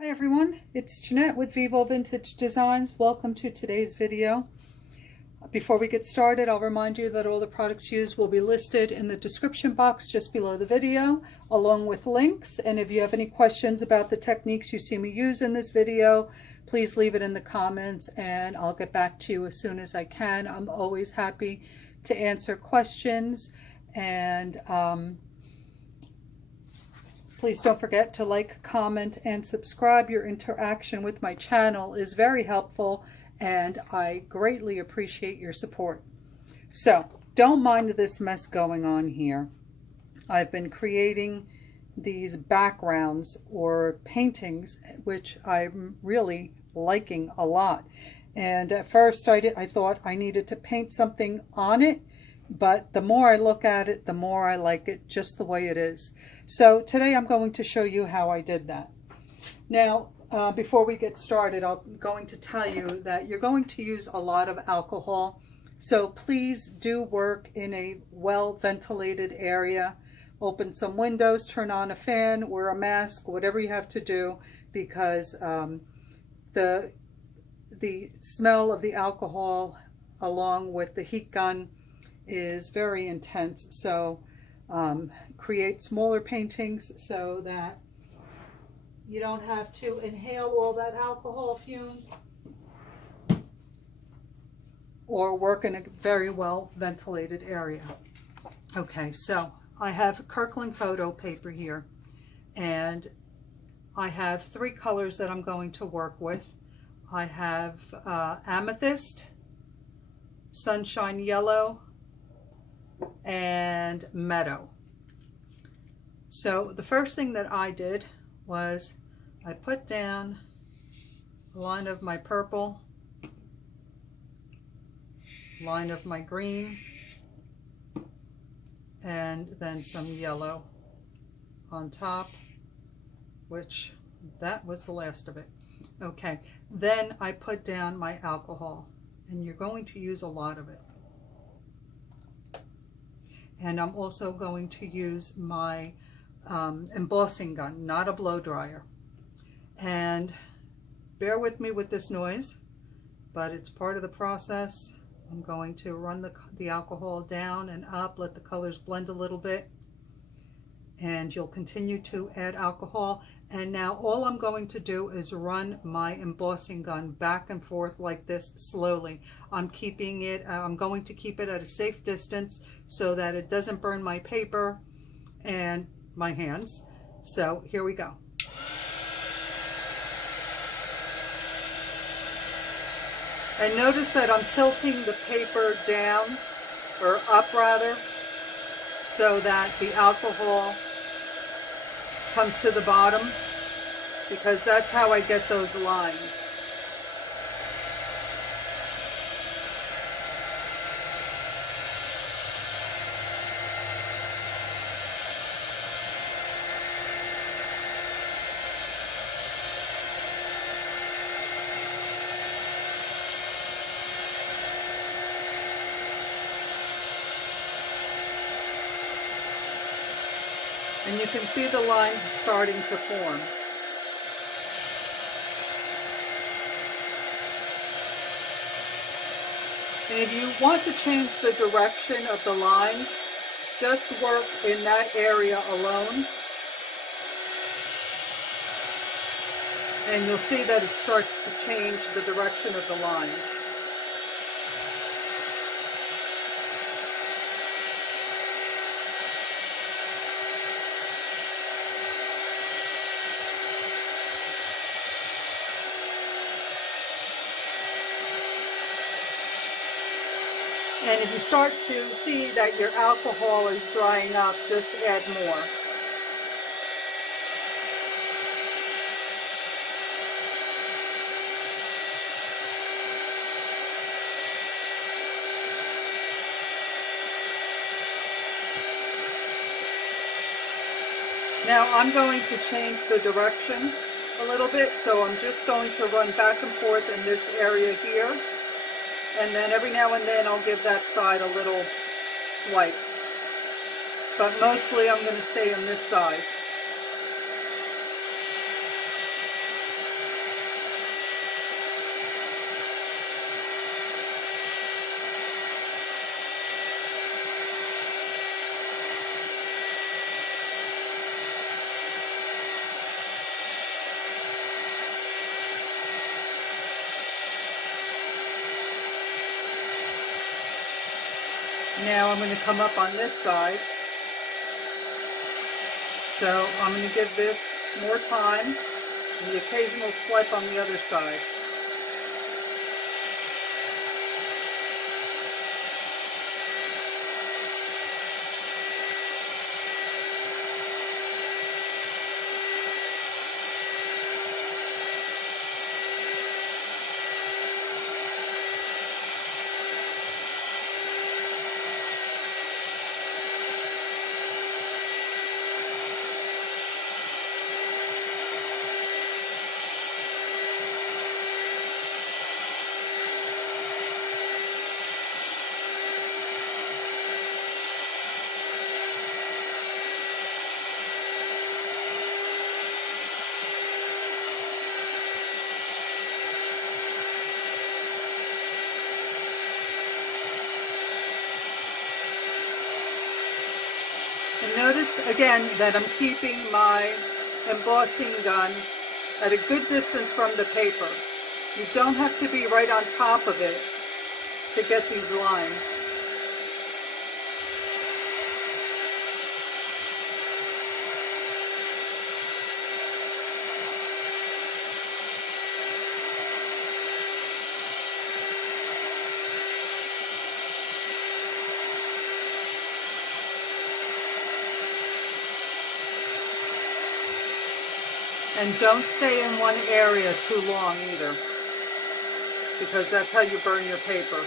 Hi everyone, it's Jeanette with Vivo Vintage Designs. Welcome to today's video. Before we get started, I'll remind you that all the products used will be listed in the description box just below the video, along with links. And if you have any questions about the techniques you see me use in this video, please leave it in the comments and I'll get back to you as soon as I can. I'm always happy to answer questions, and please don't forget to like, comment, and subscribe. Your interaction with my channel is very helpful, and I greatly appreciate your support. So, don't mind this mess going on here. I've been creating these backgrounds or paintings, which I'm really liking a lot. And at first I thought I needed to paint something on it, but the more I look at it, the more I like it just the way it is. So today I'm going to show you how I did that. Now, before we get started, I'm going to tell you that you're going to use a lot of alcohol. So please do work in a well-ventilated area. Open some windows, turn on a fan, wear a mask, whatever you have to do, because the smell of the alcohol along with the heat gun is very intense. So create smaller paintings so that you don't have to inhale all that alcohol fume, or work in a very well ventilated area. Okay, so I have KRYLON photo paper here, and I have three colors that I'm going to work with. I have amethyst, sunshine yellow, and meadow. So the first thing that I did was I put down a line of my purple, line of my green, and then some yellow on top, which that was the last of it. Okay, then I put down my alcohol, and you're going to use a lot of it. And I'm also going to use my embossing gun, not a blow dryer. And bear with me with this noise, but it's part of the process. I'm going to run the alcohol down and up, let the colors blend a little bit, and you'll continue to add alcohol. And now all I'm going to do is run my embossing gun back and forth like this slowly. I'm going to keep it at a safe distance so that it doesn't burn my paper and my hands. So here we go. And notice that I'm tilting the paper down, or up rather, so that the alcohol comes to the bottom, because that's how I get those lines. And you can see the lines starting to form. And if you want to change the direction of the lines, just work in that area alone. And you'll see that it starts to change the direction of the lines. And if you start to see that your alcohol is drying up, just add more. Now I'm going to change the direction a little bit, so I'm just going to run back and forth in this area here. And then every now and then I'll give that side a little swipe. But mostly I'm going to stay on this side. Now I'm going to come up on this side. So I'm going to give this more time and the occasional swipe on the other side. And notice again that I'm keeping my embossing gun at a good distance from the paper. You don't have to be right on top of it to get these lines. And don't stay in one area too long either, because that's how you burn your paper.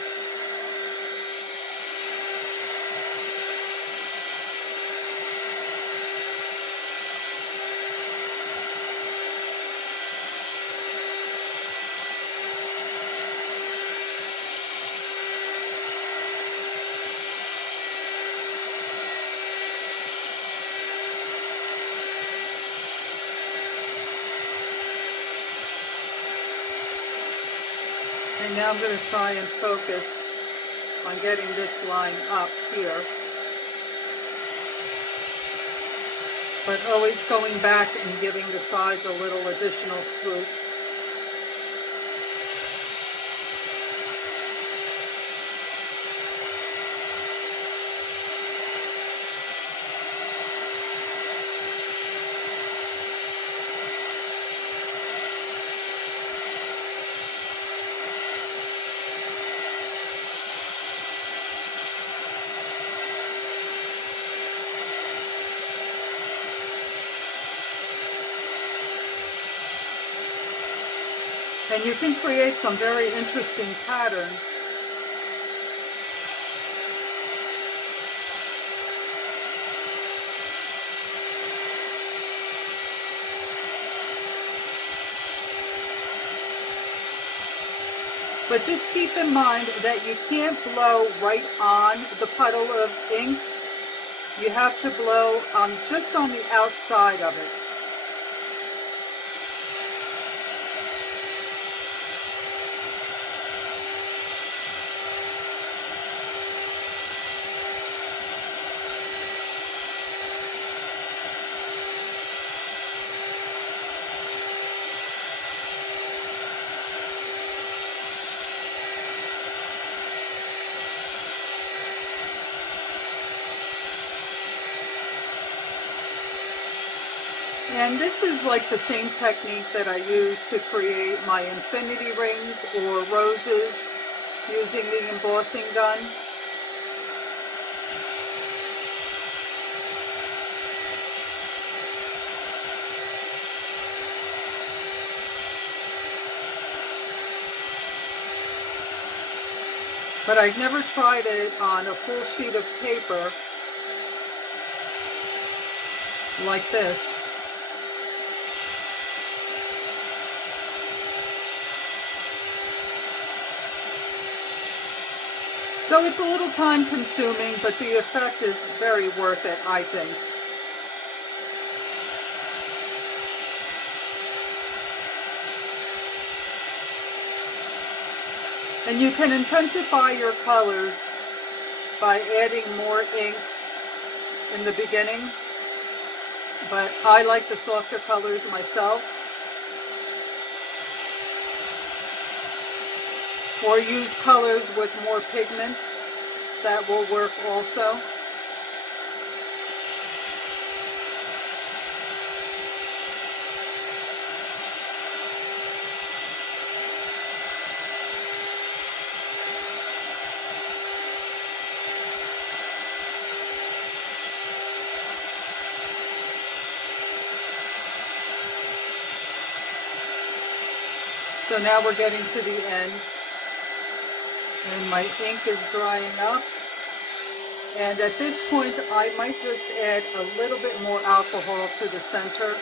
And now I'm going to try and focus on getting this line up here, but always going back and giving the sides a little additional swoop. And you can create some very interesting patterns. But just keep in mind that you can't blow right on the puddle of ink. You have to blow just on the outside of it. And this is like the same technique that I use to create my infinity rings or roses using the embossing gun. But I've never tried it on a full sheet of paper like this. So it's a little time consuming, but the effect is very worth it, I think. And you can intensify your colors by adding more ink in the beginning, but I like the softer colors myself. Or use colors with more pigment. That will work also. So now we're getting to the end, and my ink is drying up. And at this point, I might just add a little bit more alcohol to the center.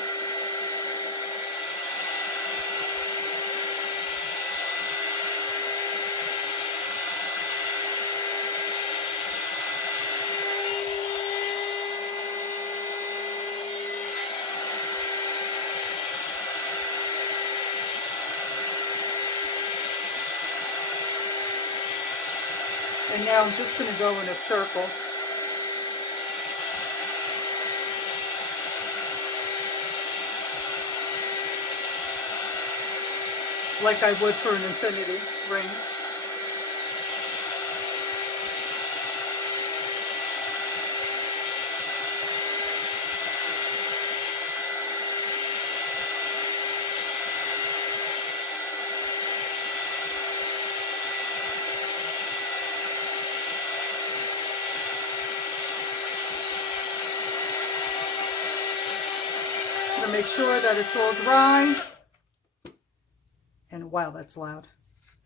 And now I'm just going to go in a circle. Like I would for an infinity ring. To make sure that it's all dry. And wow, that's loud.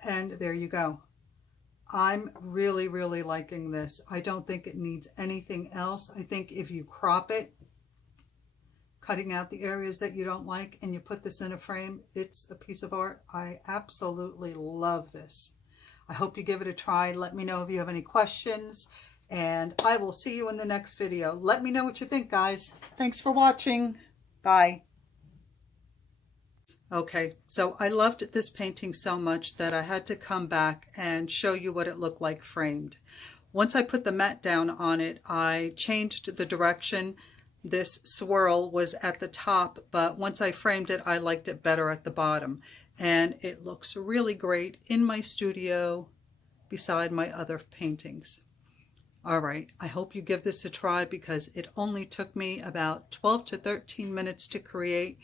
And there you go. I'm really, really liking this. I don't think it needs anything else. I think if you crop it, cutting out the areas that you don't like, and you put this in a frame, it's a piece of art. I absolutely love this. I hope you give it a try. Let me know if you have any questions, and I will see you in the next video. Let me know what you think, guys. Thanks for watching. Bye. Okay, so I loved this painting so much that I had to come back and show you what it looked like framed. Once I put the matte down on it, I changed the direction. This swirl was at the top, but once I framed it, I liked it better at the bottom. And it looks really great in my studio beside my other paintings. All right, I hope you give this a try because it only took me about 12 to 13 minutes to create.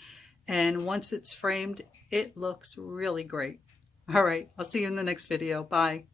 And once it's framed, it looks really great. All right, I'll see you in the next video. Bye.